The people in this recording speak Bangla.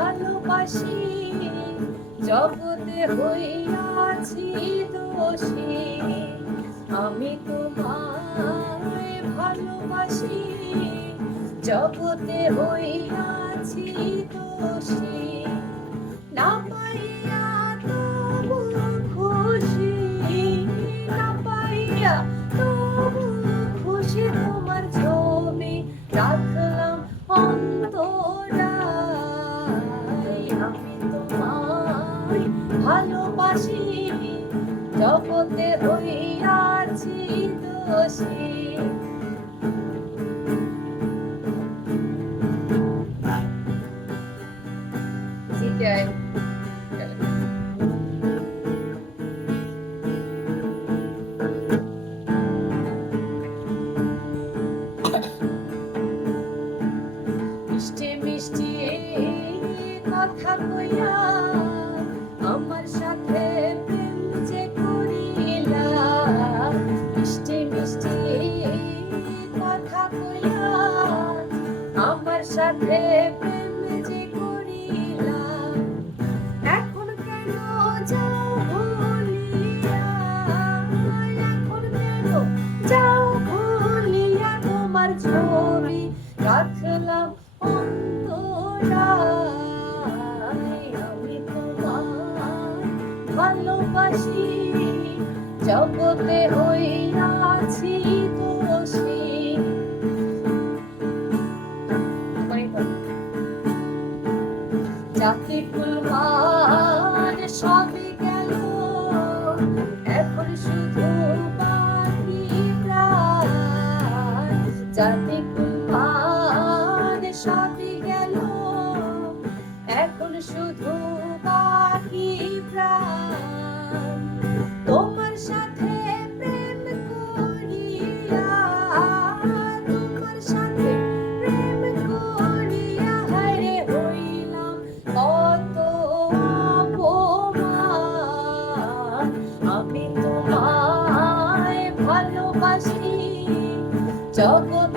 ভালোবাসি, জগতে হইয়াছি দোষী। আমি তোমায় ভালোবাসি, জগতে হইয়াছি দোষী। না পাইয়া তবু খুশি, না পাইয়া তবু খুশি, তোমার ছবি রাখলাম অন্তরায়। আমি তোমায় ভালোবাসি, জগতে হইয়াছি দোষী। জিতে মিষ্টি মিষ্টি কথা কইয়া আমার সাথে প্রেম যে করিলা। মিষ্টি মিষ্টি কথা কইয়া আমার সাথে প্রেম যে করিলা। এখন কেন যাও ভুলিয়া, এখন কেন যাও ভুলিয়া, তোমার ছবি রাখলাম অন্তরায়। আমি তোমায় ভালোবাসি, জগতে হইয়াছি দোষী। জাতি কুলমান সবই গেল, এখন শুধু বাকি প্রাণ। জাতি কুলমান সবই গেল, এখন শুধু বাকি প্রাণ। তোমার সাথে প্রেম করিয়া, তোমার সাথে প্রেম করিয়া হায়রে হইলাম কত অপমান। আমি তোমায় ভালোবাসি, জগৎ